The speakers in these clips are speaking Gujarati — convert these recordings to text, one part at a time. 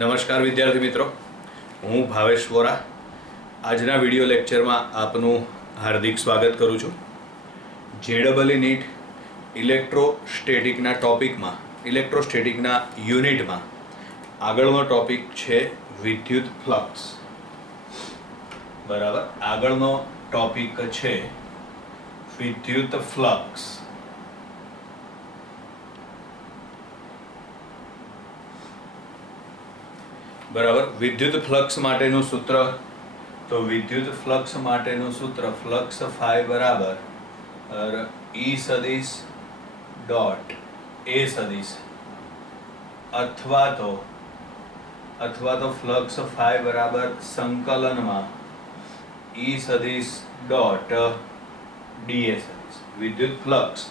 નમસ્કાર વિદ્યાર્થી મિત્રો, હું ભાવેશ વોરા આજના વિડિયો લેક્ચરમાં આપનું હાર્દિક સ્વાગત કરું છું. જેડબલઈ નીટ ઇલેક્ટ્રોસ્ટેટિકના ટોપિકમાં ઇલેક્ટ્રોસ્ટેટિકના યુનિટમાં આગળનો ટોપિક છે વિદ્યુત ફ્લક્સ. બરાબર, આગળનો ટોપિક છે વિદ્યુત ફ્લક્સ. બરાબર, વિદ્યુત ફ્લક્સ માટેનું સૂત્ર, તો વિદ્યુત ફ્લક્સ માટેનું સૂત્ર ફ્લક્સ ફાઈ બરાબર ઈ સદિશ ડોટ એ સદિશ અથવા તો ફ્લક્સ ફાઈ બરાબર સંકલનમાં ઈ સદિશ ડોટ ડીએ સદિશ. વિદ્યુત ફ્લક્સ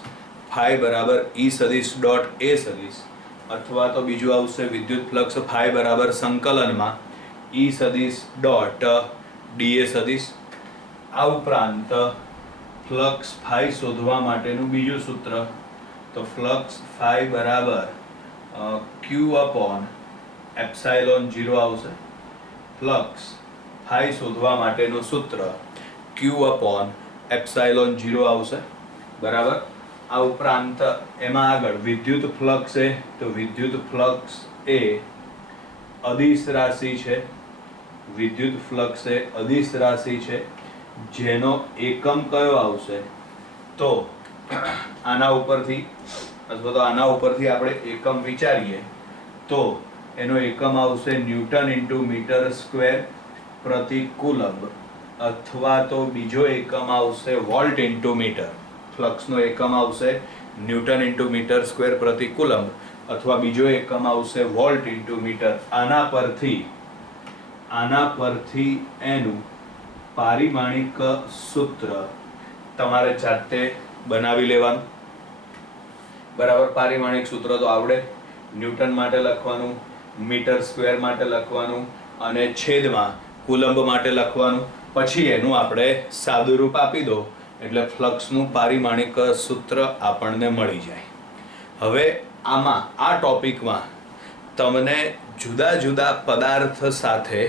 ફાઈ બરાબર ઈ સદિશ ડોટ એ સદિશ અથવા તો બીજું આવશે વિદ્યુત ફ્લક્સ ફાઈ બરાબર સંકલનમાં ઈ સદિશ ડોટ ડીએ સદિશ. આ ઉપરાંત ફ્લક્સ ફાઈ શોધવા માટેનું બીજું સૂત્ર, તો ફ્લક્સ ફાઈ બરાબર ક્યુ અપોન એપ્સાઇલોન 0 આવશે. ફ્લક્સ ફાઈ શોધવા માટેનું સૂત્ર ક્યુ અપોન એપ્સાઇલોન 0 આવશે. બરાબર. આ ઉપરાંત એમાં આગળ વિદ્યુત ફ્લક્સ એ, તો વિદ્યુત ફ્લક્સ એ અદિશ રાશિ છે. વિદ્યુત ફ્લક્સ એ અદિશ રાશિ છે જેનો એકમ કયો આવશે, તો આના ઉપરથી આપણે એકમ વિચારીએ તો એનો એકમ આવશે ન્યૂટન ઇન્ટુ મીટર સ્ક્વેર પ્રતિ કુલંબ, અથવા તો બીજો એકમ આવશે વોલ્ટ ઇન્ટુ મીટર. ફ્લક્સનો એકમ આવશે ન્યૂટન ઇન્ટુ મીટર સ્ક્વેર પ્રતિ કુલંબ, અથવા બીજો એકમ આવશે વોલ્ટ ઇન્ટુ મીટર. આના પરથી એનું પારિમાણિક સૂત્ર તમારે જાતે બનાવી લેવાનું. બરાબર, પારિમાણિક સૂત્ર તો આવડે. ન્યૂટન માટે લખવાનું, મીટર સ્ક્વેર માટે લખવાનું અને છેદમાં કુલંબ માટે લખવાનું. પછી એનું આપણે સાદું રૂપ આપી દો એટલે ફ્લક્સનું પારિમાણિક સૂત્ર આપણને મળી જાય. હવે આ ટોપિકમાં તમને જુદા જુદા પદાર્થ સાથે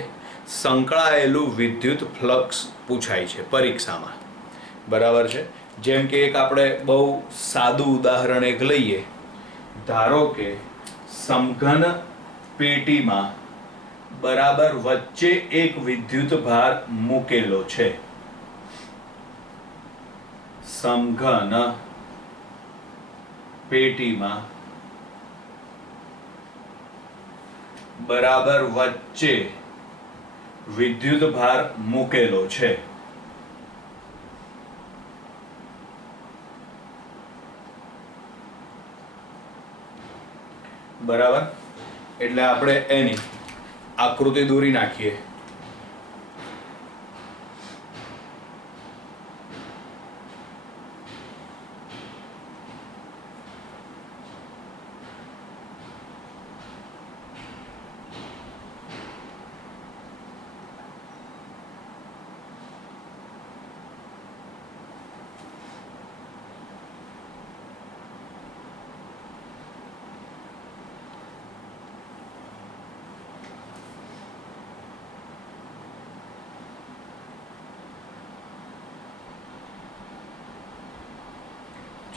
સંકળાયેલું વિદ્યુત ફ્લક્સ પૂછાય છે પરીક્ષામાં. બરાબર છે. જેમ કે એક આપણે બહુ સાદું ઉદાહરણ એક લઈએ. ધારો કે સમઘન પેટીમાં બરાબર વચ્ચે એક વિદ્યુત ભાર મૂકેલો છે. સમઘન પેટીમાં બરાબર વચ્ચે વિદ્યુત ભાર મૂકેલો છે. બરાબર, એટલે આપણે એની આકૃતિ દોરી નાખીએ.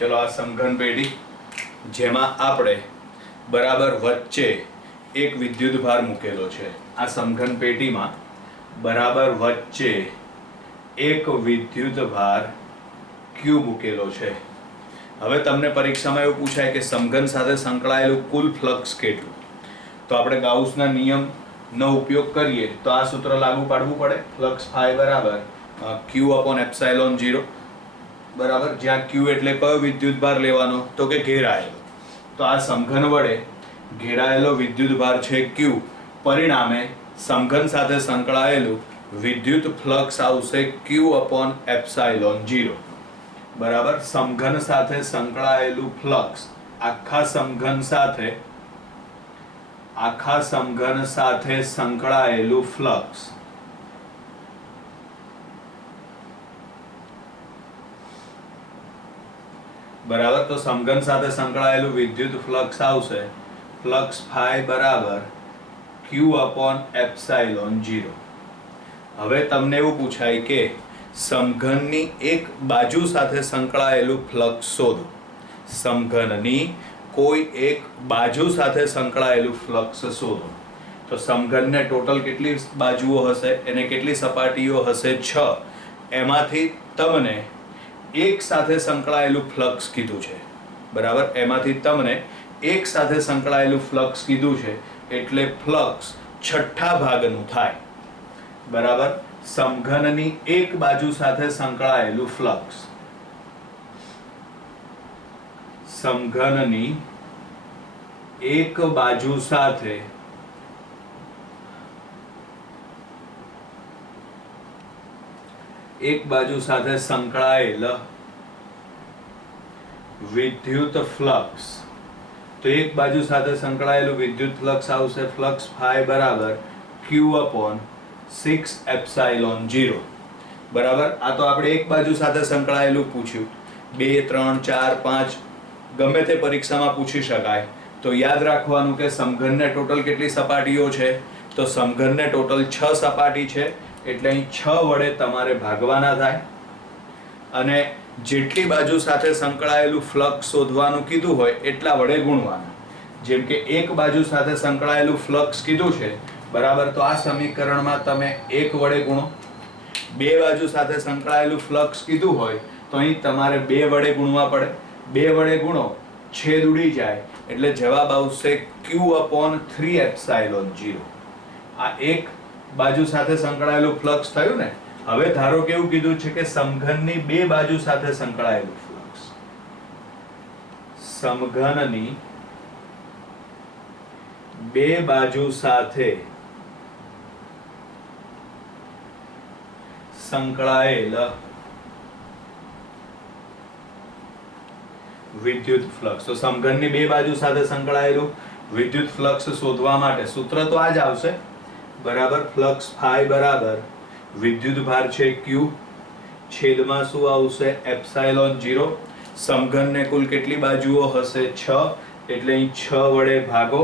ચલો, આ સમઘન પેટી જેમાં આપણે બરાબર વચ્ચે એક વિદ્યુત ભાર મૂકેલો છે. આ સમઘન પેટીમાં બરાબર વચ્ચે એક વિદ્યુત ભાર ક્યુ મૂકેલો છે. હવે તમને પરીક્ષામાં એવું પૂછાય કે સમઘન સાથે સંકળાયેલું કુલ ફ્લક્સ કેટલું, તો આપણે ગાઉસના નિયમનો ઉપયોગ કરીએ તો આ સૂત્ર લાગુ પાડવું પડે. ફ્લક્સ ફાઈ બરાબર ક્યુ અપોન એપ્સાઇલોન 0. બરાબર, જ્યાં ક્યુ એટલે કયો વિદ્યુત ભાર લેવાનો, તો કે ઘેરાયેલો. તો આ સમઘન વડે ઘેરાયેલો વિદ્યુત ભાર છે ક્યુ. પરિણામે સમઘન સાથે સંકળાયેલું વિદ્યુત ફ્લક્સ આવશે ક્યુ અપોન એપ્સાઇલોન 0. બરાબર, સમઘન સાથે સંકળાયેલું ફ્લક્સ આખા સમઘન સાથે સંકળાયેલું ફ્લક્સ બરાબર, તો સમઘન સાથે સંકળાયેલું વિદ્યુત ફ્લક્સ આવશે ફ્લક્સ ફાઈ બરાબર Q upon epsilon 0. હવે તમને એવું પૂછાય કે સમઘનની એક બાજુ સાથે સંકળાયેલું ફ્લક્સ શોધો. સમઘનની કોઈ એક બાજુ સાથે સંકળાયેલું ફ્લક્સ શોધો. તો સમઘનને ટોટલ કેટલી બાજુઓ હશે, એને કેટલી સપાટીઓ હશે? 6. એમાંથી તમને એક સાથે સંકળાયેલું ફ્લક્સ કીધું છે, બરાબર? એમાંથી તમને એક સાથે સંકળાયેલું ફ્લક્સ કીધું છે, એટલે ફ્લક્સ છઠ્ઠા ભાગનું થાય, બરાબર? સમઘનની એક બાજુ સાથે સંકળાયેલું ફ્લક્સ, સમઘનની એક બાજુ સાથે સંકળાયેલ વિદ્યુત ફ્લક્સ. તો એક બાજુ સાથે સંકળાયેલું વિદ્યુત ફ્લક્સ આવશે ફ્લક્સ ફાઈ બરાબર Q upon 6 epsilon 0, બરાબર? આ તો આપણે એક બાજુ સાથે સંકળાયેલું પૂછ્યું. 2, 3, 4, 5 ગમે તે પરીક્ષામાં પૂછી શકાય. તો યાદ રાખવાનું કે સમઘનને ટોટલ કેટલી સપાટીઓ છે? તો સમઘનને ટોટલ 6 સપાટી છે, એટલે અહીં 6 વડે તમારે ભાગવાના થાય અને જેટલી બાજુ સાથે સંકળાયેલું ફ્લક્સ શોધવાનું કીધું હોય એટલા વડે ગુણવાના. જેમ કે એક બાજુ સાથે સંકળાયેલું ફ્લક્સ કીધું છે, બરાબર? તો આ સમીકરણમાં તમે 1 વડે ગુણો. બે બાજુ સાથે સંકળાયેલું ફ્લક્સ કીધું હોય તો અહીં તમારે 2 વડે ગુણવા પડે. 2 વડે ગુણો, છેદ ઉડી જાય, એટલે જવાબ આવશે Q upon 3 epsilon 0. આ એક બાજુ સાથે સંકળાયેલું ફ્લક્સ થયું ને. હવે ધારો કે એવું કીધું છે કે સમઘનની બે બાજુ સાથે સંકળાયેલું ફ્લક્સ, સમઘનની બે બાજુ સાથે સંકળાયેલ વિદ્યુત ફ્લક્સ. તો સમઘનની બે બાજુ સાથે સંકળાયેલું વિદ્યુત ફ્લક્સ શોધવા માટે સૂત્ર તો આ જ આવશે, બરાબર? ફ્લક્સ ફાઈ બરાબર વિદ્યુત ભાર છે Q, છેદમાં શું આવશે? એપ્સાઇલોન 0. સમઘનને કુલ કેટલી બાજુઓ હશે? 6, એટલે અહીં 6 વડે ભાગો.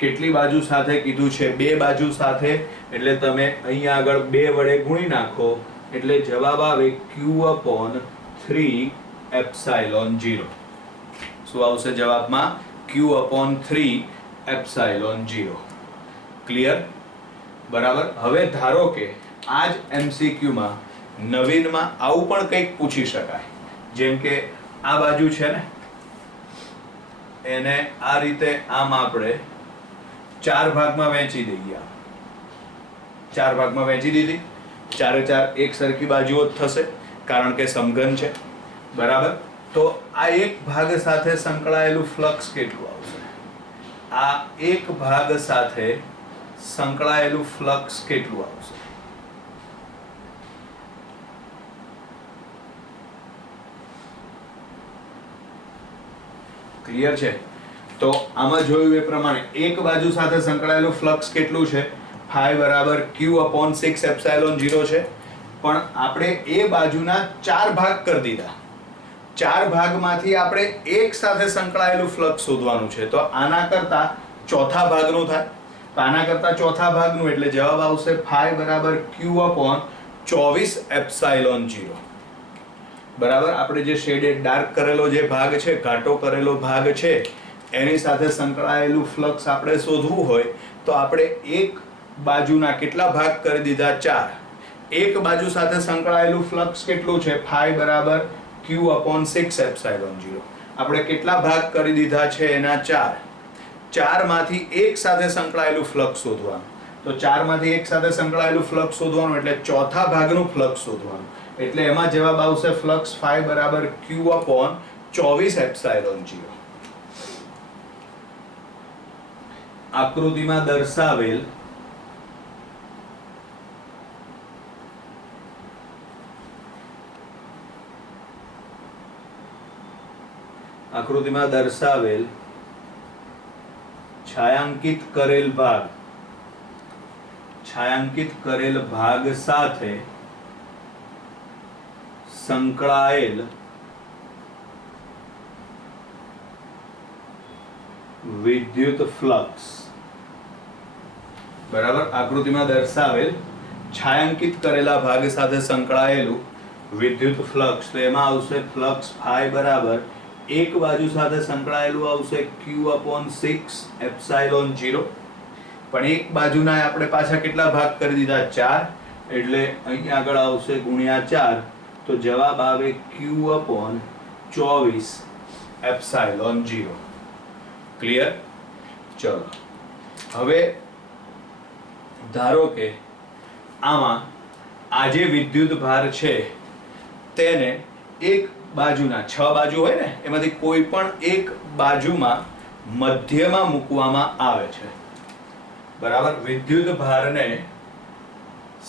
કેટલી બાજુ સાથે કીધું છે? બે બાજુ સાથે, એટલે તમે અહીંયા આગળ 2 વડે ગુણી નાખો, એટલે જવાબ આવે Q upon 3 epsilon 0. શું આવશે જવાબમાં? Q upon 3 epsilon 0. ક્લિયર? બરાબર? હવે ધારો કે આ જ MCQ માં નવીનમાં આવું પણ કંઈક પૂછી શકાય. જેમ કે આ બાજુ છે ને, એને આ રીતે આમ આપણે 4 ભાગમાં વહેંચી દઈએ. 4 ભાગમાં વહેંચી દીધી, 4 એ 4 એક સરખી બાજુઓ જ થશે, કારણ કે સમઘન છે, બરાબર? તો આ એક ભાગ સાથે સંકળાયેલું ફ્લક્સ કેટલું આવશે? આ એક ભાગ સાથે સંકળાયેલું ફ્લક્સ કેટલું આવશે? ક્લિયર છે? તો આમાં જોયું એ પ્રમાણે એક બાજુ સાથે સંકળાયેલું ફ્લક્સ કેટલું છે? ફાઈ બરાબર Q upon 6 epsilon 0 છે. પણ આપણે એ બાજુના 4 ભાગ કરી દીધા. 4 ભાગમાંથી આપણે એક સાથે સંકળાયેલું ફ્લક્સ શોધવાનું છે. તો આના કરતા ચોથા ભાગનું થાય. તો આના કરતા ચોથા ભાગનું, એટલે જવાબ આવશે ફાઈ બરાબર Q upon 24 epsilon 0. બરાબર? આપણે જે શેડેડ ડાર્ક કરેલો જે ભાગ છે, ઘાટો કરેલો ભાગ છે, એની સાથે સંકળાયેલું ફ્લક્સ આપણે શોધવું હોય તો આપણે એક બાજુના કેટલા ભાગ કરી દીધા? 4. એક બાજુ સાથે સંકળાયેલું ફ્લક્સ કેટલું છે? ફાઈ બરાબર Q upon 6 epsilon 0. આપણે કેટલા ભાગ કરી દીધા છે? એના 4. 4 માંથી એક સાથે સંકળાયેલું ફ્લક્સ શોધવાનું. તો 4 માંથી એક સાથે સંકળાયેલું ફ્લક્સ શોધવાનું, એટલે ચોથા ભાગનું ફ્લક્સ શોધવાનું. એટલે એમાં જવાબ આવશે ફ્લક્સ ફાઈ બરાબર Q upon 24 epsilon 0. આકૃતિમાં દર્શાવેલ છાयांकित કરેલ ભાગ સાથે સંકળાયેલ વિદ્યુત ફ્લક્સ બરાબર, આકૃતિમાં દર્શાવેલ છાयांકિત કરેલા ભાગ સાથે સંકળાયેલું વિદ્યુત ફ્લક્સ, તો એમાં આવશે ફ્લક્સ ફાઈ બરાબર એક બાજુ સાથે સંકળાયેલું આવશે Q/6 એપ્સાઇલોન 0, પણ એક બાજુના આપણે પાછા કેટલા ભાગ કરી દીધા 4, એટલે અહીં આગળ આવશે ગુણ્યા 4, તો જવાબ આવે Q/24 એપ્સાઇલોન 0. ક્લિયર? ચલો હવે ધારો કે આમાં આ જે વિદ્યુત ભાર છે તેને એક બાજુના 6 બાજુ હોય ને એમાંથી કોઈ પણ એક બાજુમાં મધ્યમાં મૂકવામાં આવે છે. બરાબર, વિદ્યુત ભારને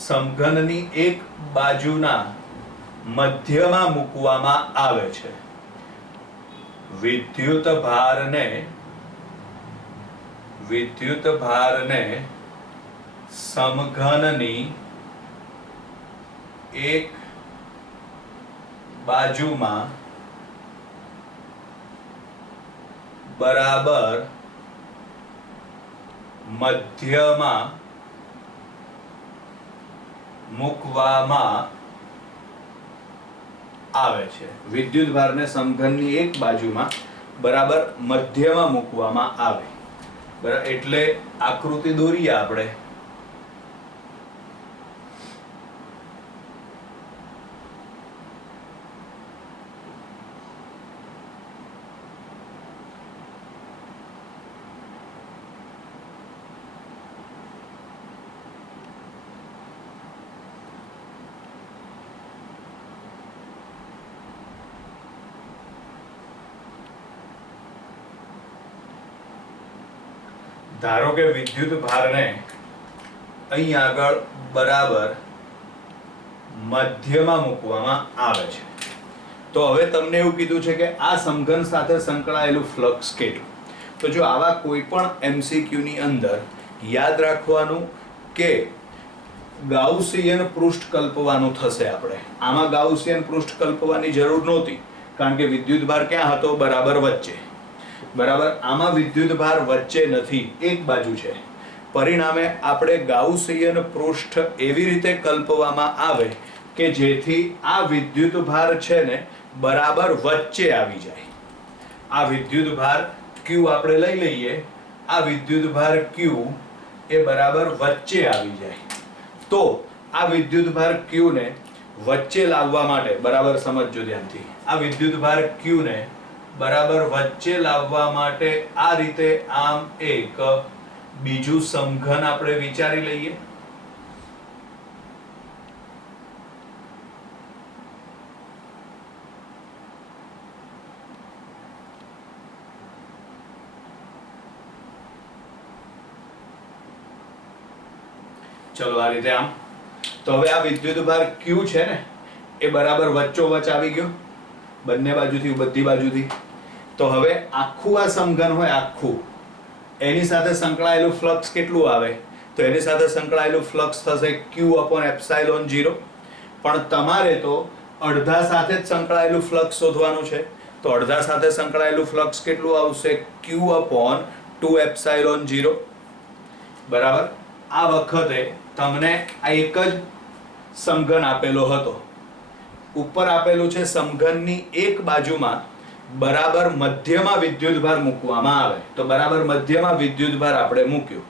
સમઘનની એક બાજુના મધ્યમાં મૂકવામાં આવે છે. વિદ્યુત ભારને સમઘનની એક બાજુમાં બરાબર મધ્યમાં મૂકવામાં આવે છે. વિદ્યુત ભારને સમઘનની એક બાજુમાં બરાબર મધ્યમાં મૂકવામાં આવે. બરાબર, એટલે આકૃતિ દોરીએ આપણે. ધારો કે વિદ્યુત ભારને અહીં આગળ બરાબર મધ્યમાં મૂકવામાં આવે છે. તો હવે તમને એવું કીધું છે કે આ સમઘન સાથે સંકળાયેલું ફ્લક્સ કેટલું. તો જો આવા કોઈ પણ MCQ ની અંદર યાદ રાખવાનું કે ગાઉસિયન પૃષ્ઠ કલ્પવાનું થશે. આપણે આમાં ગાઉસિયન પૃષ્ઠ કલ્પવાની જરૂર નહોતી, કારણ કે વિદ્યુત ભાર ક્યાં હતો? બરાબર વચ્ચે. બરાબર, આમાં વિદ્યુત ભાર વચ્ચે નથી, એક બાજુ છે. પરિણામે આપણે ગાઉસિયન પૃષ્ઠ એવી રીતે કલ્પવામાં આવે કે જેથી આ વિદ્યુત ભાર છે ને બરાબર વચ્ચે આવી જાય. આ વિદ્યુત ભાર Q આપણે લઈ લઈએ, આ વિદ્યુત ભાર Q એ બરાબર વચ્ચે આવી જાય. તો આ વિદ્યુત ભાર Q ને વચ્ચે લાવવા માટે, બરાબર સમજજો ધ્યાનથી, આ વિદ્યુત ભાર Q ને બરાબર વચ્ચે લાવવા માટે આ રીતે આમ એક બીજું સમઘન આપણે વિચારી લઈએ. ચલો આ રીતે આમ. તો હવે આ વિદ્યુત ભાર Q છે ને એ બરાબર વચ્ચોવચ આવી ગયો, બંને બાજુથી, બધી બાજુથી. તો હવે આખું આ સમઘન હોય, આખું એની સાથે સંકળાયેલું ફ્લક્સ કેટલું આવે? તો એની સાથે સંકળાયેલું ફ્લક્સ થશે Q/ε0. પણ તમારે તો અડધા સાથે જ સંકળાયેલું ફ્લક્સ શોધવાનું છે. તો અડધા સાથે સંકળાયેલું ફ્લક્સ કેટલું આવશે? Q/2ε0. બરાબર, આ વખતે તમને આ એક જ સમઘન આપેલો હતો. ઉપર આપેલું છે સમઘનની એક બાજુમાં બરાબર મધ્યમાં વિદ્યુતભાર મૂકવામાં આવે. તો બરાબર મધ્યમાં વિદ્યુતભાર આપણે મૂક્યો.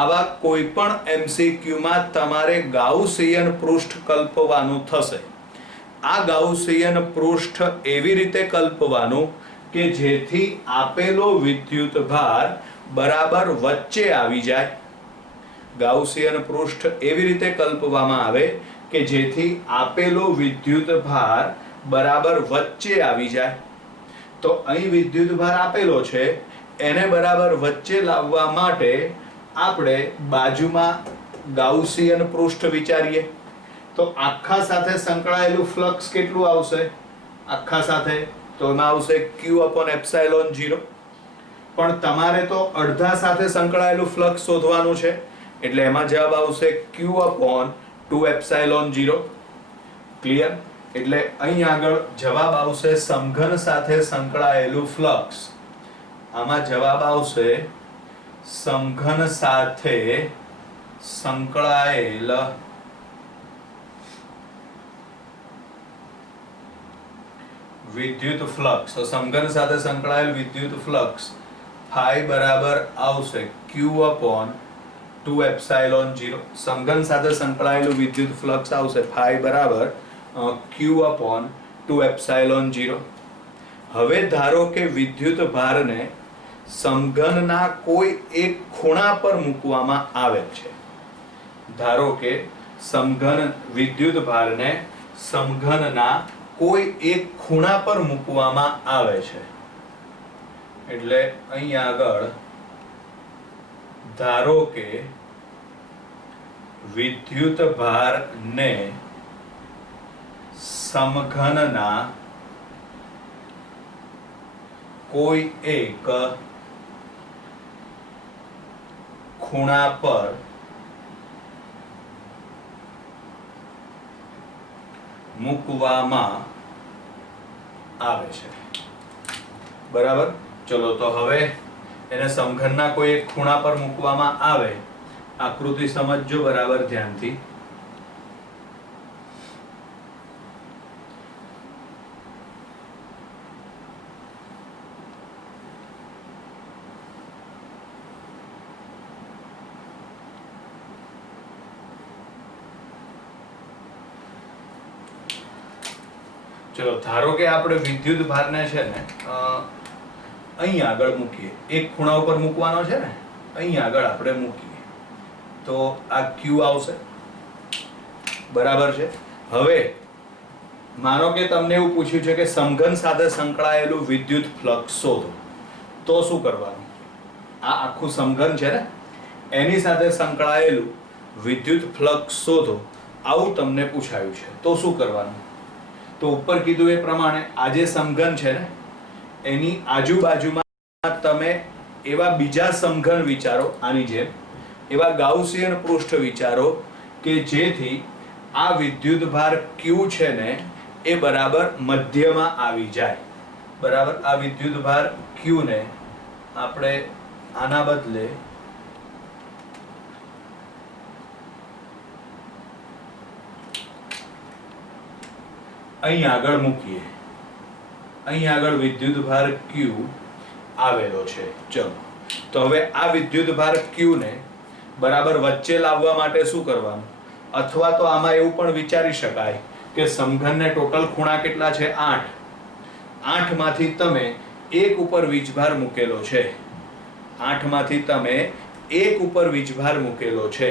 આવા કોઈ પણ MCQ માં તમારે ગાઉસિયન પૃષ્ઠ કલ્પવાનું થશે. આ ગાઉસિયન પૃષ્ઠ એવી રીતે કલ્પવાનું કે જેથી આપેલો વિદ્યુતભાર બરાબર વચ્ચે આવી જાય. ગાઉસિયન પૃષ્ઠ એવી રીતે કલ્પવામાં આવે કે જેથી આપેલો વિદ્યુતભાર બરાબર વચ્ચે આવી જાય. તો અહીં વિદ્યુતભાર આપેલો છે, એને બરાબર વચ્ચે લાવવા માટે આપણે બાજુમાં ગાઉસિયન પૃષ્ઠ વિચારીએ. તો આખા સાથે સંકળાયેલું ફ્લક્સ કેટલું આવશે? આખા સાથે તો એમાં આવશે Q/ε0. પણ તમારે તો અડધા સાથે સંકળાયેલું ફ્લક્સ શોધવાનું છે, એટલે એમાં જવાબ આવશે Q/2ε0. ક્લિયર? એટલે અહીં આગળ જવાબ આવશે સમઘન સાથે સંકળાયેલું ફ્લક્સ. આમાં જવાબ આવશે સમઘન સાથે સંકળાયેલ વિદ્યુત ફ્લક્સ, તો સમઘન સાથે સંકળાયેલ વિદ્યુત ફ્લક્સ ફાઈ બરાબર આવશે Q/2ε0. સમઘન સાથે સંકળાયેલું વિદ્યુત ફ્લક્સ આવશે ફાઈ બરાબર Q/2ε0. હવે ધારો કે વિદ્યુત ભારને સમઘનના કોઈ એક ખૂણા પર મૂકવામાં આવેલ છે. ધારો કે વિદ્યુત ભારને સમઘનના કોઈ એક ખૂણા પર મૂકવામાં આવે છે. એટલે અહીંયા આગળ ધારો કે વિદ્યુત ભારને સમઘનના કોઈ એક ખૂણા પર મૂકવામાં આવે છે. બરાબર. ચલો તો હવે એને સમઘનના કોઈ એક ખૂણા પર મૂકવામાં આવે. આકૃતિ સમજજો બરાબર ધ્યાનથી. ચલો ધારો કે આપણે વિદ્યુત ભારને છે ને અહીંયા આગળ મૂકીએ. એક ખૂણા ઉપર મૂકવાનો છે ને, અહીંયા આગળ આપણે મૂકીએ તો આ Q આવશે. બરાબર છે. હવે માનો કે તમને એવું પૂછ્યું છે કે સમઘન સાથે સંકળાયેલું વિદ્યુત ફ્લક્સ શોધો, તો શું કરવાનું? આ આખું સમઘન છે ને, એની સાથે સંકળાયેલું વિદ્યુત ફ્લક્સ શોધો, આવું તમને પૂછાયું છે. તો શું કરવાનું? તો ઉપર કીધું એ પ્રમાણે આ જે સમઘન છે ને, એની આજુબાજુમાં તમે એવા બીજા સમઘન વિચારો, આની જેમ એવા ગાઉસિયન પૃષ્ઠ વિચારો કે જેથી આ વિદ્યુત ભાર Q છે ને એ બરાબર મધ્યમાં આવી જાય. બરાબર. આ વિદ્યુત ભાર Q ને આપણે આના બદલે અહીં આગળ મૂકીએ. અહીં આગળ વિદ્યુત ભાર Q આવેલો છે. ચલો તો હવે આ વિદ્યુત ભાર Q ને બરાબર વચ્ચે લાવવા માટે શું કરવાનું? અથવા તો આમાં એવું પણ વિચારી શકાય કે સમઘનને ટોટલ ખૂણા કેટલા છે? 8. 8 માંથી તમે એક ઉપર વીજભાર મૂકેલો છે. 8 માંથી તમે એક ઉપર વીજભાર મૂકેલો છે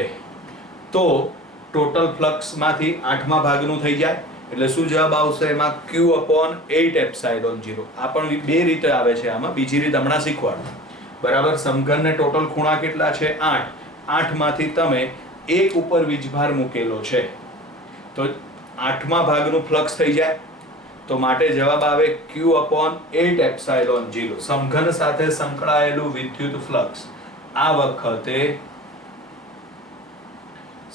તો ટોટલ ફ્લક્સ માંથી 8મા ભાગનું થઈ જાય. એટલે શું જવાબ આવશે? એમાં Q/8ε0. આ પણ બે રીતે આવે છે. આમાં બીજી રીત હમણાં શીખવાડું. બરાબર. સમઘનને ટોટલ ખૂણા કેટલા છે? 8. 8 માંથી તમે એક ઉપર વીજભાર મૂકેલો છે તો 8મા ભાગનું ફ્લક્સ થઈ જાય. તો માટે જવાબ આવે Q/8ε0. સમઘન સાથે સંકળાયેલું વિદ્યુત ફ્લક્સ આ વખતે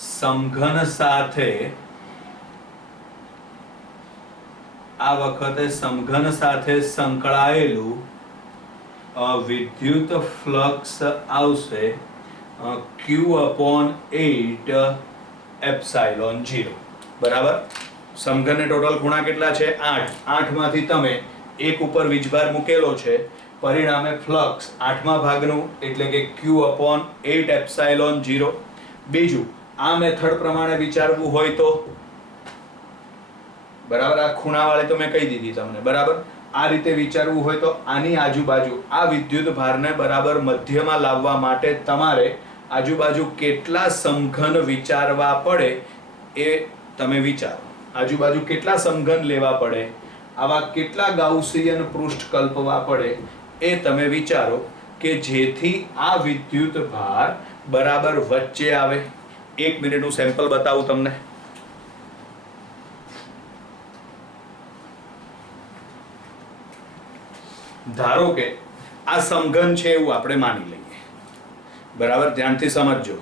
સમઘન સાથે સંકળાયેલું વિદ્યુત ફ્લક્સ આવશે Q/8ε0. બરાબર. સમઘનને ટોટલ ખૂણા કેટલા છે? 8. 8 માંથી તમે એક ઉપર વીજભાર મૂકેલો છે, પરિણામે ફ્લક્સ 8મા ભાગનું એટલે કે Q/8ε0. બીજું, આ મેથડ પ્રમાણે વિચારવું હોય તો બરાબર, આ ખૂણાવાળી તો મેં કહી દીધી તમને. બરાબર. આ રીતે વિચારવું હોય તો આની આજુબાજુ આ વિદ્યુત ભારને બરાબર મધ્યમાં લાવવા માટે તમારે આજુબાજુ કેટલા સમઘન વિચારવા પડે એ તમે વિચારો. આજુબાજુ કેટલા સમઘન લેવા પડે, આવા કેટલા ગાઉસિયન પૃષ્ઠ કલ્પવા પડે એ તમે વિચારો કે જેથી આ વિદ્યુત ભાર બરાબર વચ્ચે આવે. 1 મિનિટનું સેમ્પલ બતાવું તમને. ધારો કે આ સમઘન છે એવું આપણે માની લઈએ. બરાબર. ધ્યાનથી સમજજો.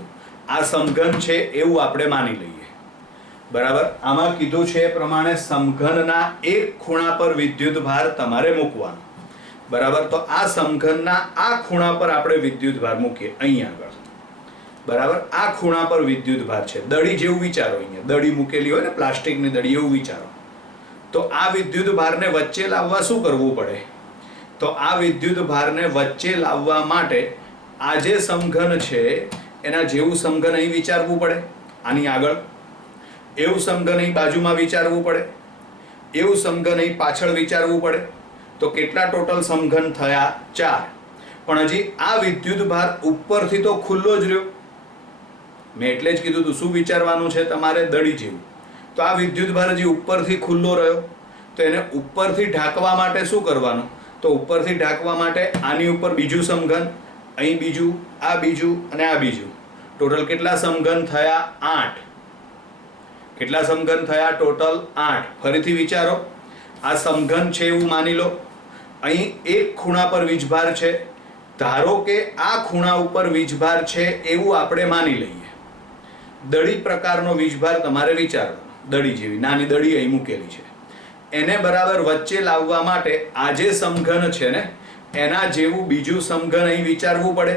આ સમઘન છે એવું આપણે માની લઈએ. બરાબર. આમાં કીધું છે એ પ્રમાણે સમઘનના એક ખૂણા પર વિદ્યુત ભાર તમારે મૂકવાનો. બરાબર. તો આ સમઘનના આ ખૂણા પર આપણે વિદ્યુત ભાર મૂકીએ. અહીં આગળ બરાબર, આ ખૂણા પર વિદ્યુત ભાર છે. દડી જેવું વિચારો, અહીંયા દડી મૂકેલી હોય ને પ્લાસ્ટિકની દડી, એવું વિચારો. તો આ વિદ્યુત ભારને વચ્ચે લાવવા શું કરવું પડે? તો આ વિદ્યુત ભારને વચ્ચે લાવવા માટે આ જે સમઘન છે એના જેવું સમઘન અહીં વિચારવું પડે, આની આગળ. એવું સમઘન અહીં બાજુમાં વિચારવું પડે, એવું સમઘન અહીં પાછળ વિચારવું પડે. તો કેટલા ટોટલ સમઘન થયા? 4. પણ હજી આ વિદ્યુત ભાર ઉપરથી તો ખુલ્લો જ રહ્યો. મેં એટલે જ કીધું તું શું વિચારવાનું છે તમારે? દડી જેવું. તો આ વિદ્યુત ભાર હજી ઉપરથી ખુલ્લો રહ્યો, તો એને ઉપરથી ઢાંકવા માટે શું કરવાનું? તો ઉપરથી ઢાંકવા માટે આની ઉપર બીજું સમઘન, અહીં બીજું, આ બીજું અને આ બીજું. ટોટલ કેટલા સમઘન થયા? 8. કેટલા સમઘન થયા? ટોટલ 8. ફરીથી વિચારો, આ સમઘન છે એવું માની લો. અહીં એક ખૂણા પર વીજભાર છે. ધારો કે આ ખૂણા ઉપર વીજભાર છે એવું આપણે માની લઈએ. દડી પ્રકારનો વીજભાર તમારે વિચારો, દડી જેવી નાની દડી અહીં મૂકેલી છે. એને બરાબર વચ્ચે લાવવા માટે આ જે સમઘન છે ને એના જેવું બીજું સમઘન અહીં વિચારવું પડે,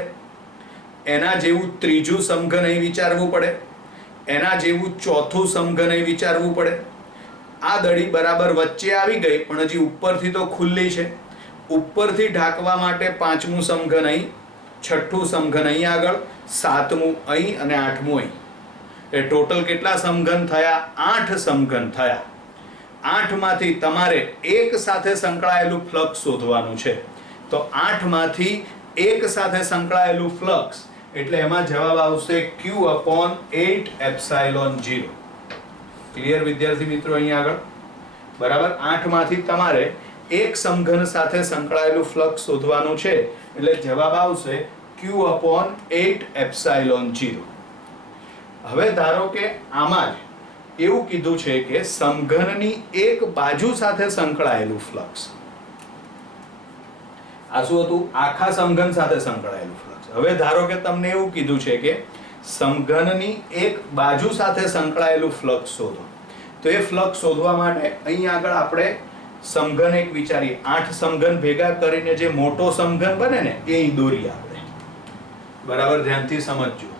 એના જેવું ત્રીજું સમઘન અહીં વિચારવું પડે, એના જેવું ચોથું સમઘન અહીં વિચારવું પડે. આ દડી બરાબર વચ્ચે આવી ગઈ, પણ હજી ઉપરથી તો ખુલ્લી છે. ઉપરથી ઢાંકવા માટે 5મું સમઘન અહીં, 6થું સમઘન અહીં આગળ, 7મું અહીં અને 8મું અહીં. એ ટોટલ કેટલા સમઘન થયા? 8 સમઘન થયા. 8 માંથી તમારે એક સાથે સંકળાયેલું ફ્લક્સ શોધવાનું છે. તો 8 માંથી એક સાથે સંકળાયેલું ફ્લક્સ એટલે એમાં જવાબ આવશે Q/8ε0. ક્લિયર વિદ્યાર્થી મિત્રો? અહીં આગળ બરાબર 8 માંથી તમારે એક સમઘન સાથે સંકળાયેલું ફ્લક્સ શોધવાનું છે, એટલે જવાબ આવશે Q/8ε0. હવે ધારો કે આમાં જ એવું કીધું છે કે સમઘનની એક બાજુ સાથે સંકળાયેલું ફ્લક્સ. આ શું હતું? આખા સમઘન સાથે સંકળાયેલું ફ્લક્સ. હવે ધારો કે તમને એવું કીધું છે કે સમઘનની એક બાજુ સાથે સંકળાયેલું ફ્લક્સ શોધો. તો એ ફ્લક્સ શોધવા માટે અહીં આગળ આપણે સમઘન એક વિચારીએ. 8 સમઘન ભેગા કરીને જે મોટો સમઘન બને ને એ દોરીએ આપણે. બરાબર, ધ્યાનથી સમજજો.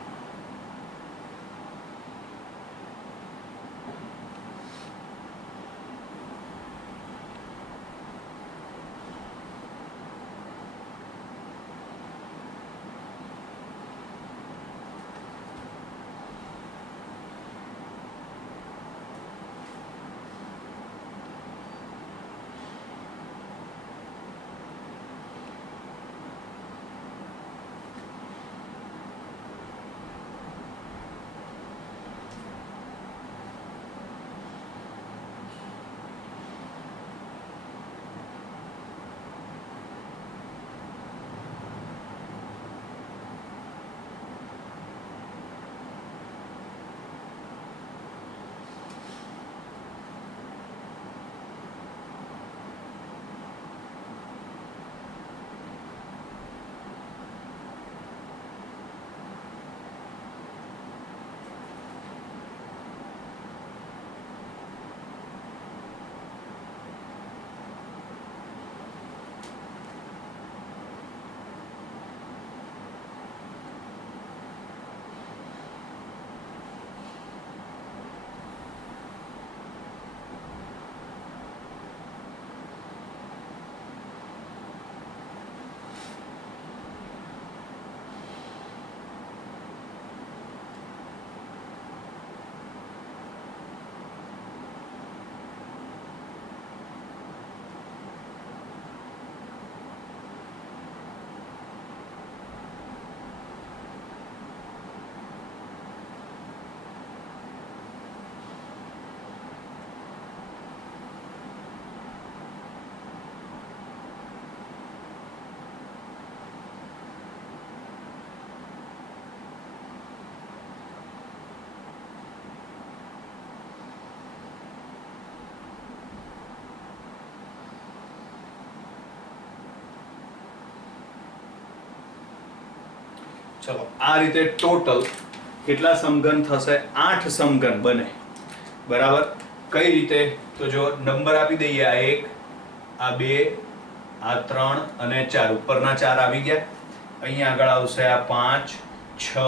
ચલો આ રીતે ટોટલ કેટલા સમઘન થશે? 8 સમઘન બને. બરાબર, કઈ રીતે? તો જો નંબર આપી દઈએ, આ 1, આ 2, આ 3 અને 4. ઉપરના 4 આવી ગયા. અહીંયા આગળ આવશે આ 5, 6,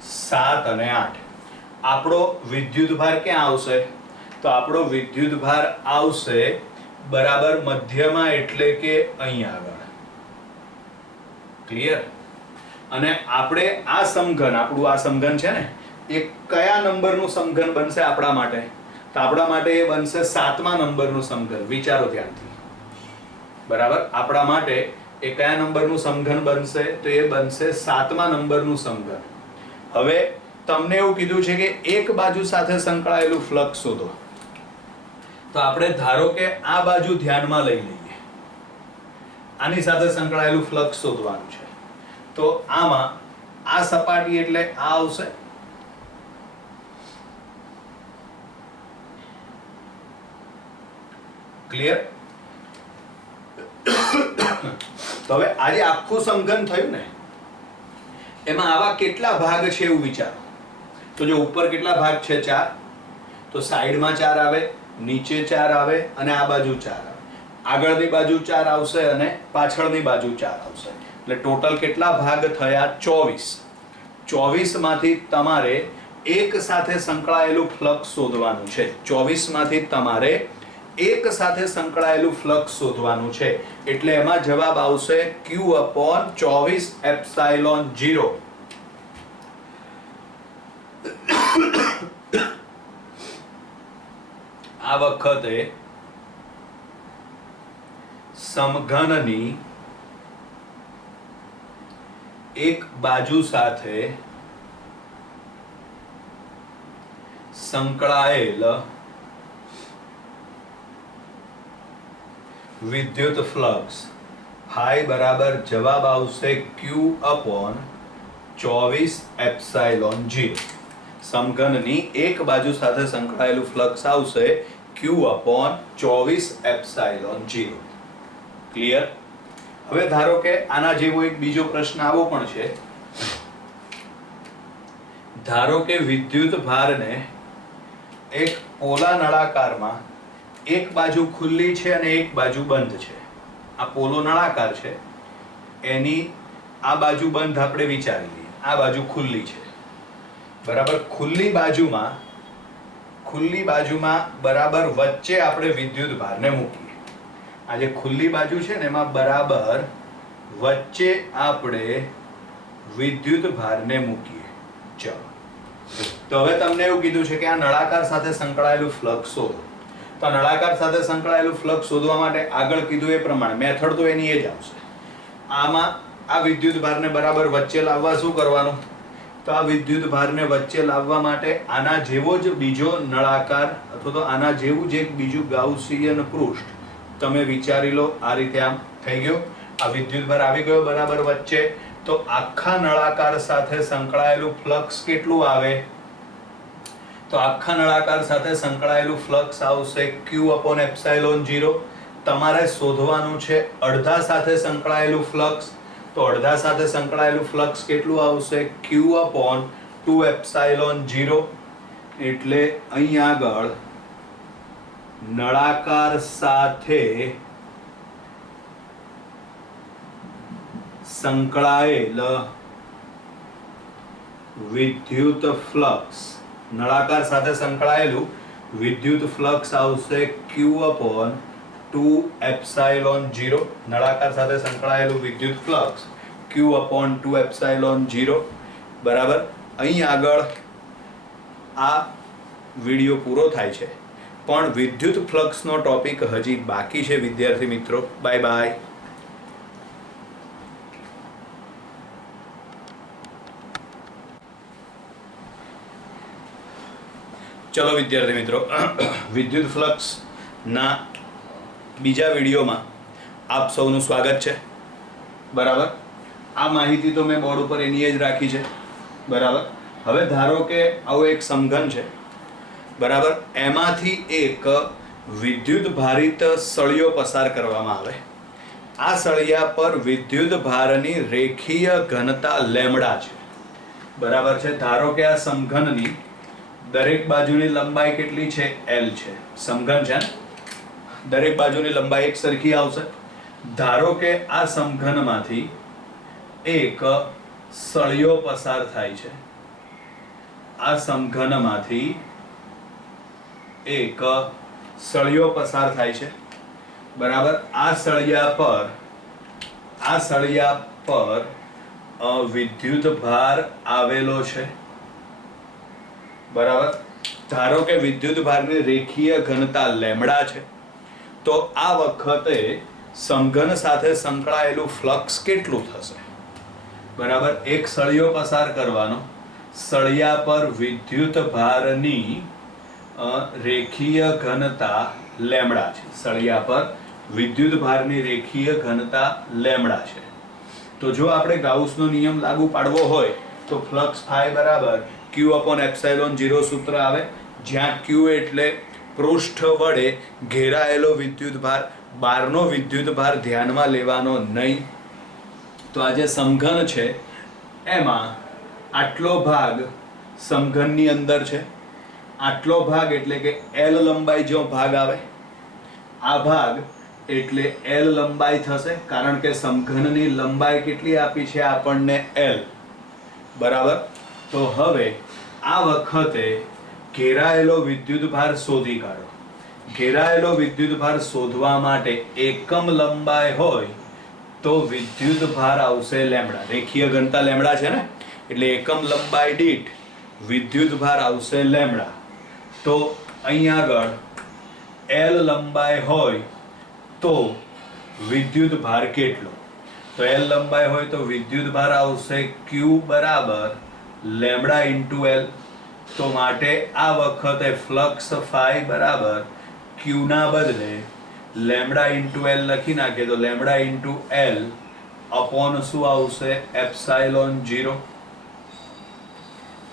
7 અને 8. આપણો વિદ્યુતભાર ક્યાં આવશે? તો આપણો વિદ્યુતભાર આવશે બરાબર મધ્યમાં, એટલે કે અહીંયા આગળ. ક્લિયર? અને આપણે આ સમઘન, આપણું આ સમઘન છે ને, એ કયા નંબરનું સમઘન બનશે આપણા માટે? તો આપણા માટે એ બનશે 7મા નંબરનું સમઘન. વિચારો ધ્યાનથી. બરાબર? આપણા માટે એ કયા નંબરનું સમઘન બનશે? તો એ બનશે 7મા નંબરનું સમઘન. હવે તમને એવું કીધું છે કે એક બાજુ સાથે સંકળાયેલું ફ્લક્સ શોધો. તો આપણે ધારો કે આ બાજુ ધ્યાનમાં લઈ લઈએ. આની સાથે સંકળાયેલું ફ્લક્સ શોધવાનું છે. તો આમાં આ સપાટી એટલે આ આવશે. ક્લિયર? તો હવે આજે આખું સમઘન થયું ને, એમાં આવા કેટલા ભાગ છે એવું વિચારો. તો જો ઉપર કેટલા ભાગ છે? 4. તો સાઈડમાં 4 આવે, નીચે 4 આવે અને આ બાજુ 4 આવે. આગળની બાજુ 4 આવશે અને પાછળની બાજુ 4 આવશે. એટલે ટોટલ કેટલા ભાગ થયા? 24. 24 માંથી તમારે એક સાથે સંકળાયેલું ફ્લક્સ શોધવાનું છે. 24 માંથી તમારે એક સાથે સંકળાયેલું ફ્લક્સ શોધવાનું છે. એટલે એમાં જવાબ આવશે Q/24ε0. આ વખતે સમઘનની એક બાજુ સાથે સંકળાયેલ વિદ્યુત ફ્લક્સ ફાઈ બરાબર જવાબ આવશે Q/24ε0. સમઘનની એક બાજુ સાથે સંકળાયેલું ફ્લક્સ આવશે Q/24ε0. ક્લિયર? હવે ધારો કે આના જેવો એક બીજો પ્રશ્ન આવો પણ છે. ધારો કે વિદ્યુત ભારને એક પોલા નળાકારમાં એક બાજુ ખુલ્લી છે અને એક બાજુ બંધ છે. આ પોલો નળાકાર છે, એની આ બાજુ બંધ આપણે વિચારી લઈએ, આ બાજુ ખુલ્લી છે. બરાબર? ખુલ્લી બાજુમાં બરાબર વચ્ચે આપણે વિદ્યુત ભારને મૂકીએ. આ જે ખુલ્લી બાજુ છે ને, એમાં બરાબર વચ્ચે આપણે વિદ્યુત ભારને મૂકીએ. ચલો, તો હવે તમને એવું કીધું છે કે આ નળાકાર સાથે સંકળાયેલું ફ્લક્સ શોધો. તો નળાકાર સાથે સંકળાયેલું ફ્લક્સ શોધવા માટે આગળ કીધું એ પ્રમાણે મેથડ તો એની એ જ આવશે. આમાં આ વિદ્યુત ભારને બરાબર વચ્ચે લાવવા શું કરવાનું? તો આ વિદ્યુત ભારને વચ્ચે લાવવા માટે આના જેવો જ બીજો નળાકાર અથવા તો આના જેવું જ એક બીજું ગાઉસિયન પૃષ્ઠ તમે વિચારી લો. આ રીતે આમ થઈ ગયો. આ વિદ્યુત ભાર આવી ગયો બરાબર વચ્ચે. તો આખા નળાકાર સાથે સંકળાયેલું ફ્લક્સ કેટલું આવે? તો આખા નળાકાર સાથે સંકળાયેલું ફ્લક્સ આવશે Q/ε0. તમારે શોધવાનું છે અડધા સાથે સંકળાયેલું ફ્લક્સ. તો અડધા સાથે સંકળાયેલું ફ્લક્સ કેટલું આવશે? Q/2ε0. એટલે અહીં આગળ નળાકાર સાથે સંકળાયેલ વિદ્યુત ફ્લક્સ, નળાકાર સાથે સંકળાયેલું વિદ્યુત ફ્લક્સ આવશે Q/2ε0. નળાકાર સાથે સંકળાયેલું વિદ્યુત ફ્લક્સ Q/2ε0. બરાબર? અહીં આગળ આ વિડિયો પૂરો થાય છે, પણ વિદ્યુત ફ્લક્સનો ટોપિક હજી બાકી છે વિદ્યાર્થી મિત્રો. Bye bye. ચલો વિદ્યાર્થી મિત્રો, વિદ્યુત ફ્લક્સના બીજા વિડીયોમાં આપ સૌનું સ્વાગત છે. બરાબર? આ માહિતી તો મેં બોર્ડ ઉપર એની જ રાખી છે. બરાબર? હવે ધારો કે આવો એક સમઘન છે. બરાબર? એમાંથી એક વિદ્યુત ભારિત સળિયો પસાર કરવામાં આવે. આ સળિયા પર વિદ્યુત ભારની રેખીય ઘનતા લેમ્ડા છે. બરાબર છે? ધારો કે આ સમઘનની દરેક બાજુની લંબાઈ કેટલી છે? L છે. સમઘન છે, દરેક બાજુની લંબાઈ એક સરખી આવશે. ધારો કે આ સમઘનમાંથી એક સળિયો પસાર થાય છે. આ સમઘનમાંથી એક સળિયો પસાર થાય છે, બરાબર. આ સળિયા પર વિદ્યુત ભાર આવેલો છે, બરાબર. ધારો કે વિદ્યુત ભારની રેખીય ઘનતા લેમ્ડા છે, તો આ વખતે સમઘન સાથે સંકળાયેલું ફ્લક્સ કેટલું થશે, બરાબર. એક સળિયો પસાર કરવાનો, સળિયા પર વિદ્યુત ભારની રેખીય ઘનતા લેમ્ડા છે, સળિયા પર વિદ્યુત ભારની રેખીય ઘનતા લેમ્ડા છે. તો જો આપણે ગાઉસનો નિયમ લાગુ પાડવો હોય તો ફ્લક્સ ફાઈ બરાબર Q/ε0 સૂત્ર આવે, જ્યાં Q એટલે પૃષ્ઠ વડે ઘેરાયેલો વિદ્યુત ભાર, બહારનો વિદ્યુત ભાર ધ્યાનમાં લેવાનો નહીં. તો આ જે સમઘન છે એમાં આટલો ભાગ સમઘનની અંદર છે, આટલો ભાગ એટલે કે L લંબાઈ જો ભાગ આવે, આ ભાગ એટલે L લંબાઈ થશે, કારણ કે સમઘનની લંબાઈ કેટલી આપી છે આપણને L, બરાબર. તો હવે આ વખતે ઘેરાયેલો વિદ્યુત ભાર શોધી કાઢો. ઘેરાયેલો વિદ્યુત ભાર શોધવા માટે એકમ લંબાઈ હોય તો વિદ્યુત ભાર આવશે લેમ્ડા, રેખીય ઘનતા લેમ્ડા છે ને, એટલે એકમ લંબાઈ દીઠ વિદ્યુત ભાર આવશે લેમ્ડા. તો અહીંયા આગળ L લંબાઈ હોય તો વિદ્યુત ભાર કેટલો? તો L લંબાઈ હોય તો વિદ્યુત ભાર આવશે Q બરાબર લેમ્ડા ઇન્ટુ L. તો માટે આ વખતે ફ્લક્સ ફાઈ બરાબર Q ના બદલે લેમ્ડા ઇન્ટુ L લખી નાખીએ તો લેમ્ડા ઇન્ટુ L અપોન શું આવશે? ε0.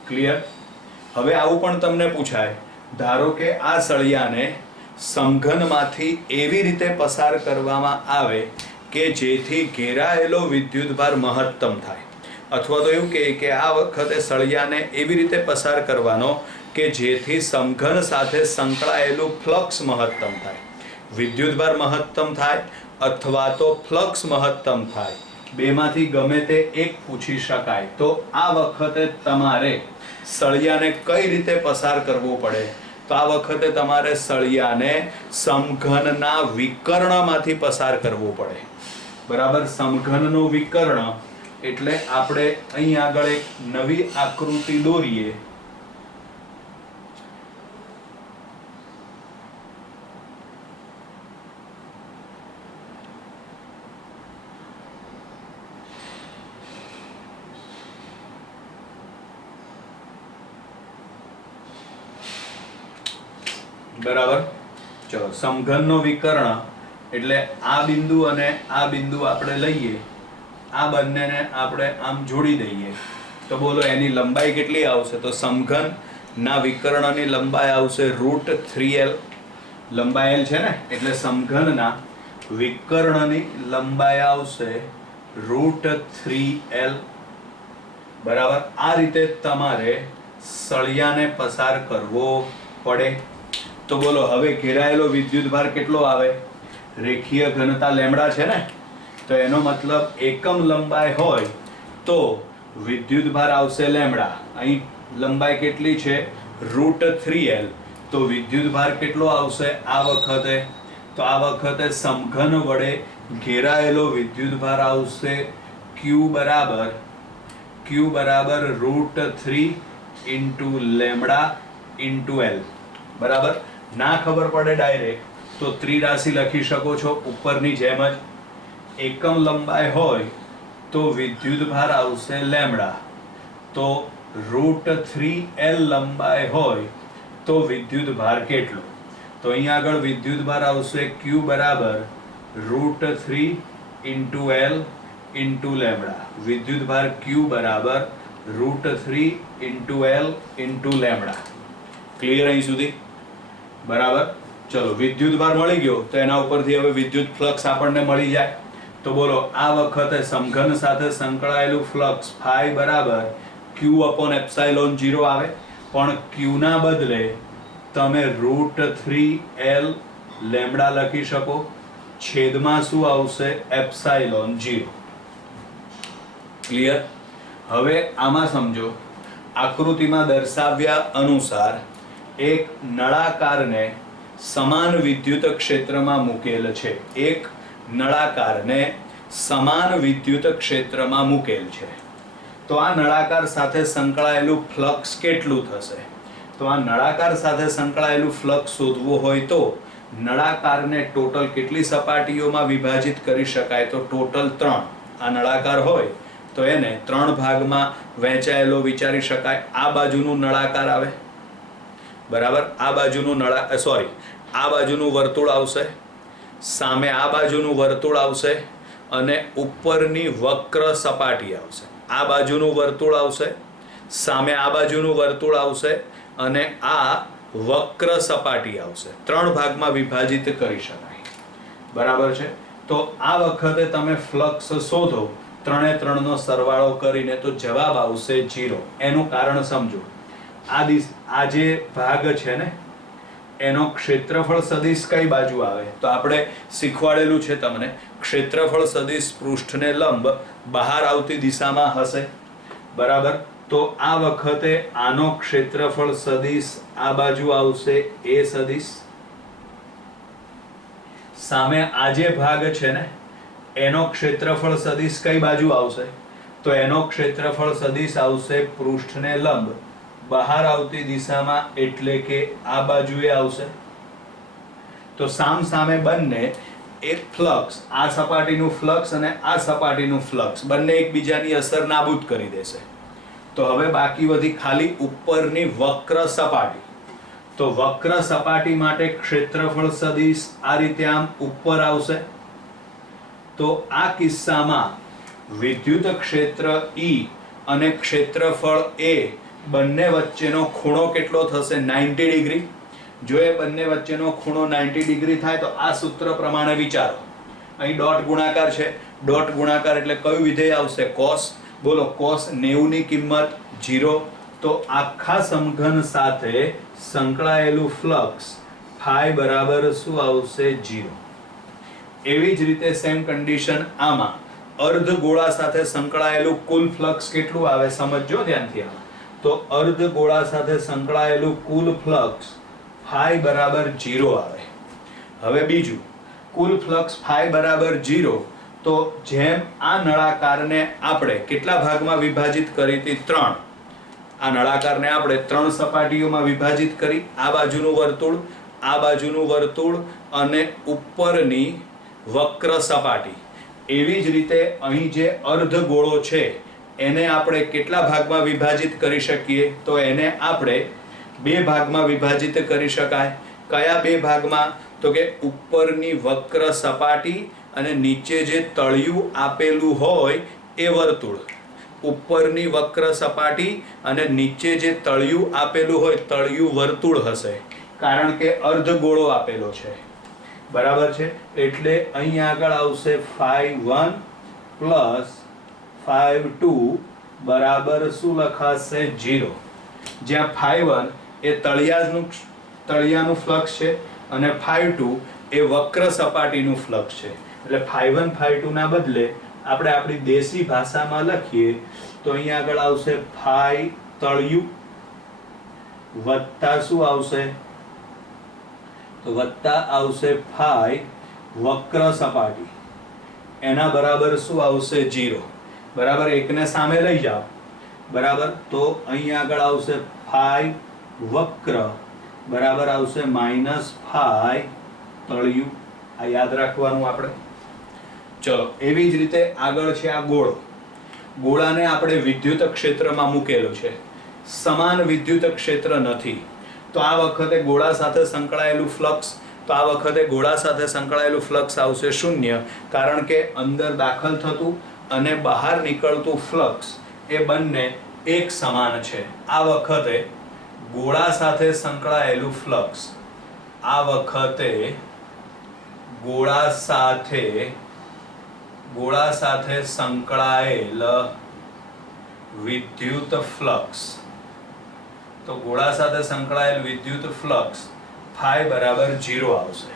ક્લિયર? હવે આવું પણ તમને પૂછાય, ધારો કે આ સળિયાને સમઘનમાંથી એવી રીતે પસાર કરવામાં આવે કે જેથી ઘેરાયેલો વિદ્યુત ભાર મહત્તમ થાય, અથવા તો એવું કે આ વખતે સળિયાને એવી રીતે પસાર કરવાનો કે જેથી સમઘન સાથે સંકળાયેલું ફ્લક્સ મહત્તમ થાય, વિદ્યુત ભાર મહત્તમ થાય અથવા તો ફ્લક્સ મહત્તમ થાય, બેમાંથી ગમે તે એક પૂછી શકાય. તો આ વખતે તમારે સળિયાને કઈ રીતે પસાર કરવો પડે? તો આ વખતે તમારે સળિયાને સમઘનના વિકર્ણમાંથી પસાર કરવો પડે, બરાબર. સમઘનનું વિકર્ણ એટલે આપણે અહીં આગળ એક નવી આકૃતિ દોરીએ. બરાબર. ચલો, સમઘનનો વિકર્ણ એટલે આ બિંદુ અને આ બિંદુ આપણે લઈએ, આ બંનેને આપણે આમ જોડી દઈએ, તો બોલો એની લંબાઈ કેટલી આવશે? તો સમઘનના વિકર્ણની લંબાઈ આવશે √3L. લંબાઈ L છે ને, એટલે સમઘનના વિકર્ણની લંબાઈ આવશે √3L, બરાબર. આ રીતે તમારે સળિયાને પસાર કરવો પડે. તો બોલો હવે ઘેરાયેલો વિદ્યુત ભાર કેટલો આવે? રેખીય ઘનતા લેમ્ડા છે ને, તો એનો મતલબ એકમ લંબાઈ હોય તો વિદ્યુત ભાર આવશે લેમ્ડા. અહીં લંબાઈ કેટલી છે? √3L. તો વિદ્યુત ભાર કેટલો આવશે આ વખતે? તો આ વખતે સમઘન વડે ઘેરાયેલો વિદ્યુત ભાર આવશે Q બરાબર √3 ઇન્ટુ લેમ્ડા ઇન્ટુ L, બરાબર. ના ખબર પડે ડાયરેક્ટ તો ત્રિરાશિ લખી શકો છો ઉપરની જેમ જ. એકમ લંબાઈ હોય તો વિદ્યુત ભાર આવશે લેમ્ડા, તો √3L લંબાઈ હોય તો વિદ્યુત ભાર કેટલો? તો અહીંયા આગળ વિદ્યુત ભાર આવશે Q બરાબર √3 ઇન્ટુ L ઇન્ટુ લેમ્ડા. વિદ્યુત ભાર Q બરાબર √3 into L into lambda. Clear અહીં સુધી? બરાબર. ચલો, વિદ્યુત ભાર મળી ગયો તો એના ઉપરથી હવે વિદ્યુત ફ્લક્સ આપણને મળી જાય. તો બોલો આ વખતે સમઘન સાથે સંકળાયેલું ફ્લક્સ ફાઈ બરાબર Q/ε0 આવે, પણ Q ના બદલે તમે √3L લેમ્ડા લખી શકો, છેદમાં શું આવશે? ε0. ક્લિયર? હવે આમાં સમજો, આકૃતિમાં દર્શાવ્યા અનુસાર એક નળાકારને સમાન વિદ્યુત ક્ષેત્રમાં મૂકેલ છે. એક નળાકારને સમાન વિદ્યુત ક્ષેત્રમાં મૂકેલ છે. તો આ નળાકાર સાથે સંકળાયેલું ફ્લક્સ કેટલું થશે? તો આ નળાકાર સાથે સંકળાયેલું ફ્લક્સ શોધવું હોય તો નળાકારને ટોટલ કેટલી સપાટીઓમાં વિભાજિત કરી શકાય? તો ટોટલ 3. આ નળાકાર હોય તો એને 3 ભાગમાં વહેંચાયેલો વિચારી શકાય. આ બાજુનું નળાકાર આવે, બરાબર, આ બાજુનું આ બાજુનું વર્તુળ આવશે, સામે આ બાજુનું વર્તુળ આવશે અને ઉપરની વક્ર સપાટી આવશે. આ બાજુનું વર્તુળ આવશે, સામે આ બાજુનું વર્તુળ આવશે અને આ વક્ર સપાટી આવશે. 3 ભાગમાં વિભાજિત કરી શકાય, બરાબર છે. તો આ વખતે તમે ફ્લક્સ શોધો 3 નો સરવાળો કરીને, તો જવાબ આવશે 0. એનું કારણ સમજો. આ જે ભાગ છે ને એનો ક્ષેત્રફળ સદિશ કઈ બાજુ આવે? તો આપણે શીખવાડેલું છે તમને, ક્ષેત્રફળ સદિશ પૃષ્ઠને લંબ બહાર આવતી દિશામાં હશે, બરાબર. તો આ વખતે આનો ક્ષેત્રફળ સદિશ આ બાજુ આવશે એ સદિશ. સામે આ જે ભાગ છે ને એનો ક્ષેત્રફળ સદિશ કઈ બાજુ આવશે? તો એનો ક્ષેત્રફળ સદિશ આવશે પૃષ્ઠને લંબ બહાર આવતી દિશામાં, એટલે કે આ બાજુએ આવશે. તો સામ સામે બંને એક ફ્લક્સ, આ સપાટીનું ફ્લક્સ અને આ સપાટીનું ફ્લક્સ બંને એકબીજાની અસર નાબૂદ કરી દેશે. તો હવે બાકી વધી ખાલી ઉપરની વક્ર સપાટી. તો વક્ર સપાટી માટે ક્ષેત્રફળ સદિશ આ રીતે આમ ઉપર આવશે. તો આ કિસ્સામાં વિદ્યુત ક્ષેત્ર E અને ક્ષેત્રફળ A બંને વચ્ચેનો ખૂણો કેટલો થશે? 90 ડિગ્રી. જો એ બંને વચ્ચેનો ખૂણો 90 ડિગ્રી થાય તો આ સૂત્ર પ્રમાણે વિચારો. અહીં ડોટ ગુણાકાર છે, ડોટ ગુણાકાર એટલે કયું વિધેય આવશે? કોસ. બોલો, કોસ 90 ની કિંમત 0. તો આખા સમઘન સાથે સંકળાયેલું ફ્લક્સ ફાઈ બરાબર શું આવશે? 0. એવી જ રીતે સેમ કન્ડિશન આમાં અર્ધગોળા સાથે સંકળાયેલું કુલ ફ્લક્સ કેટલું આવે? સમજજો ધ્યાનથી. આમાં તો અર્ધગોળા સાથે સંકળાયેલું કુલ ફ્લક્સ ફાઈ બરાબર 0 આવે. હવે બીજું, કુલ ફ્લક્સ ફાઈ બરાબર 0. તો જેમ આ નળાકારને આપણે કેટલા ભાગમાં વિભાજિત કરી હતી? 3. આ નળાકારને આપણે 3 સપાટીઓમાં વિભાજિત કરી. આ બાજુનું વર્તુળ, આ બાજુનું વર્તુળ અને ઉપરની વક્ર સપાટી. એવી જ રીતે અહીં જે અર્ધગોળો છે એને આપણે કેટલા ભાગમાં વિભાજિત કરી શકીએ? તો એને આપણે 2 ભાગમાં વિભાજિત કરી શકાય. કયા 2 ભાગમાં? તો કે ઉપરની વક્ર સપાટી અને નીચે જે તળિયું આપેલું હોય એ વર્તુળ. ઉપરની વક્ર સપાટી અને નીચે જે તળિયું આપેલું હોય તળિયું વર્તુળ હશે, કારણ કે અર્ધગોળો આપેલો છે, બરાબર છે. એટલે અહીં આગળ આવશે φ1 પ્લસ φ2 બરાબર શું લખાશે? 0. જ્યાં φ1 એ તળિયાનું ફ્લક્સ છે અને φ2 એ વક્ર સપાટીનું ફ્લક્સ છે. એટલે φ1 φ2 ના બદલે આપણે આપણી દેશી ભાષામાં લખીએ તો અહીં આગળ આવશે φ તળિયું વત્તા શું આવશે? તો વત્તા આવશે φ વક્ર સપાટી, એના બરાબર શું આવશે? 0. બરાબર. એકને સામે લઈ જાઓ, બરાબર. તો અહીં આગળ આવશે φ વક્ર બરાબર આવશે માઇનસ φ તળિયું. આ યાદ રાખવાનું આપણે. ચલો, એવી જ રીતે આગળ છે આ ગોળો. ગોળાને આપણે વિદ્યુત ક્ષેત્રમાં મૂકેલો છે, સમાન વિદ્યુત ક્ષેત્ર નથી. તો આ વખતે ગોળા સાથે સંકળાયેલું ફ્લક્સ, તો આ વખતે ગોળા સાથે સંકળાયેલું ફ્લક્સ આવશે 0, કારણ કે અંદર દાખલ થતું અને બહાર નીકળતું ફ્લક્સ એ બંને એક સમાન છે. આ વખતે ગોળા સાથે સંકળાયેલું ફ્લક્સ, આ વખતે ગોળા સાથે સંકળાયેલ વિદ્યુત ફ્લક્સ, તો ગોળા સાથે સંકળાયેલ વિદ્યુત ફ્લક્સ ફાઈ બરાબર 0 આવશે,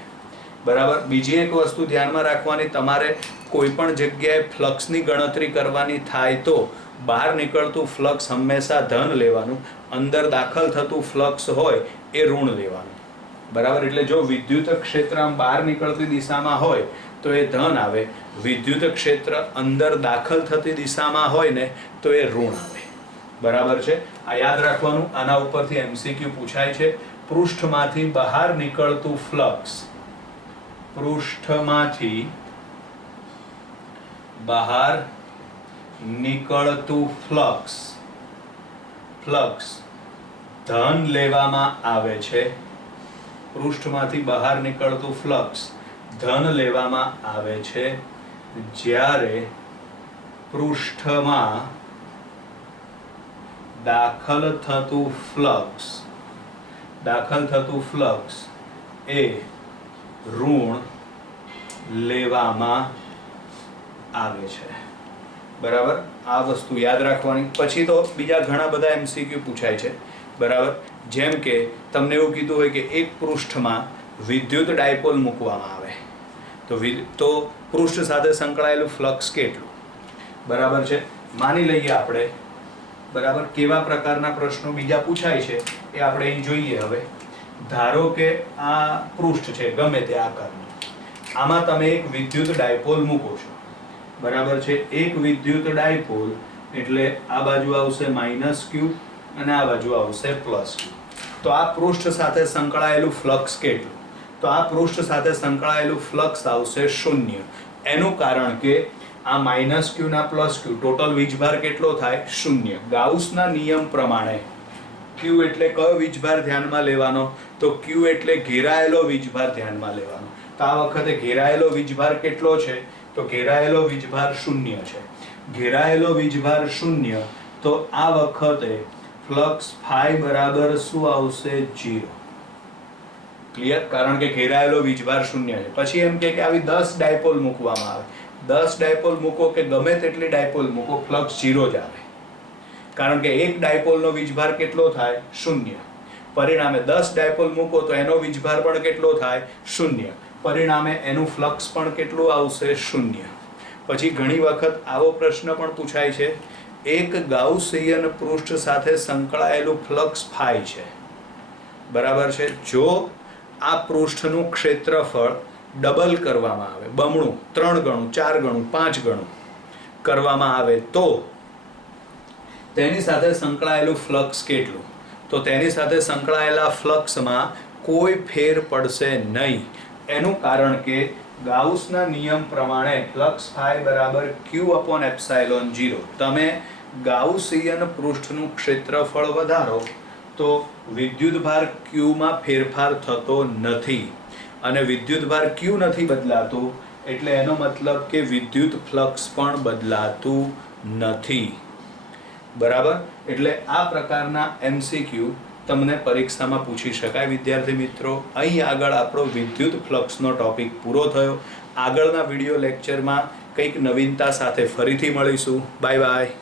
બરાબર. બીજી એક વસ્તુ ધ્યાનમાં રાખવાની, તમારે કોઈ પણ જગ્યાએ ફ્લક્સની ગણતરી કરવાની થાય તો બહાર નીકળતું ફ્લક્સ હંમેશા ધન લેવાનું, અંદર દાખલ થતું ફ્લક્સ હોય એ ઋણ લેવાનું. બરાબર. એટલે જો વિદ્યુત ક્ષેત્ર આમ બહાર નીકળતી દિશામાં હોય તો એ ધન આવે, વિદ્યુત ક્ષેત્ર અંદર દાખલ થતી દિશામાં હોય ને તો એ ઋણ આવે. બરાબર છે. આ યાદ રાખવાનું. આના ઉપરથી એમસીક્યુ પૂછાય છે. પૃષ્ઠમાંથી બહાર નીકળતું ફ્લક્સ, પૃષ્ઠમાંથી બહાર નીકળતું ફ્લક્સ ધન લેવામાં આવે છે. પૃષ્ઠમાંથી બહાર નીકળતું ફ્લક્સ ધન લેવામાં આવે છે જ્યારે પૃષ્ઠમાં દાખલ થતું ફ્લક્સ એ ઋણ લેવામાં આવે છે. બરાબર. આ વસ્તુ યાદ રાખવાની. પછી તો બીજા ઘણા બધા એમસીક્યુ પૂછાય છે. બરાબર. જેમ કે તમને એવું કીધું હોય કે એક પૃષ્ઠમાં વિદ્યુત ડાયપોલ મૂકવામાં આવે તો પૃષ્ઠ સાથે સંકળાયેલું ફ્લક્સ કેટલું. બરાબર છે. માની લઈએ આપણે. બરાબર. કેવા પ્રકારના પ્રશ્નો બીજા પૂછાય છે એ આપણે અહીં જોઈએ. હવે ધારો કે આ પૃષ્ઠ છે ગમે તે આકારનું, આમાં તમે એક વિદ્યુત ડાયપોલ મૂકો છો. બરાબર છે. એક વિદ્યુત ડાયપોલ એટલે આ બાજુ આવશે -q અને આ બાજુ આવશે +q. તો આ પૃષ્ઠ સાથે સંકળાયેલું ફ્લક્સ કેટલું? તો આ પૃષ્ઠ સાથે સંકળાયેલું ફ્લક્સ આવશે 0. એનું કારણ કે આ -q ના +q ટોટલ વીજભાર કેટલો થાય? 0. ગાઉસના નિયમ પ્રમાણે q એટલે કયો વીજભાર ધ્યાનમાં લેવાનો? તો q એટલે ઘેરાયેલો વીજભાર ધ્યાનમાં લેવાનો. તો આ વખતે ઘેરાયેલો વીજભાર કેટલો છે? તો ઘેરાયેલો વીજભાર 0 છે. ઘેરાયેલો વીજભાર 0 તો આ વખતે ફ્લક્સ ફાઈ બરાબર શું આવશે? 0. ક્લિયર? કારણ કે ઘેરાયેલો વીજભાર 0 છે. પછી એમ કે આવી 10 ડાયપોલ મૂકવામાં આવે. 10 ડાયપોલ મૂકો કે ગમે તેટલી ડાયપોલ મૂકો, ફ્લક્સ 0 જ આવે. કારણ કે એક ડાયપોલનો વીજભાર કેટલો થાય? 0. પરિણામે 10 ડાયપોલ મૂકો તો એનો વીજભાર પણ કેટલો થાય? 0. પરિણામે એનું ફ્લક્સ પણ કેટલું આવશે? 0. પછી ઘણી વખત આવો પ્રશ્ન પણ પૂછાય છે. એક ગાઉસિયન પૃષ્ઠ સાથે સંકળાયેલું ફ્લક્સ ફાઈ છે. બરાબર છે. જો આ પૃષ્ઠનું ક્ષેત્રફળ ડબલ કરવામાં આવે, બમણું, 3 ગણું, 4 ગણું, 5 ગણું કરવામાં આવે તો તેની સાથે સંકળાયેલું ફ્લક્સ કેટલું? તો તેની સાથે સંકળાયેલા ફ્લક્સમાં કોઈ ફેર પડશે નહીં. એનું કારણ કે ગાઉસના નિયમ પ્રમાણે ફ્લક્સ ફાઈ બરાબર q/ε0. તમે ગાઉસિયન પૃષ્ઠનું ક્ષેત્રફળ વધારો તો વિદ્યુતભાર q માં ફેરફાર થતો નથી, અને વિદ્યુતભાર q નથી બદલાતો એટલે એનો મતલબ કે વિદ્યુત ફ્લક્સ પણ બદલાતું નથી. બરાબર. એટલે આ પ્રકારના એમસીક્યુ તમને પરીક્ષામાં પૂછી શકાય. વિદ્યાર્થી મિત્રો, અહીં આગળ આપણો વિદ્યુત ફ્લક્સનો ટોપિક પૂરો થયો. આગળના વિડીયો લેક્ચરમાં કંઈક નવીનતા સાથે ફરીથી મળીશું. Bye bye.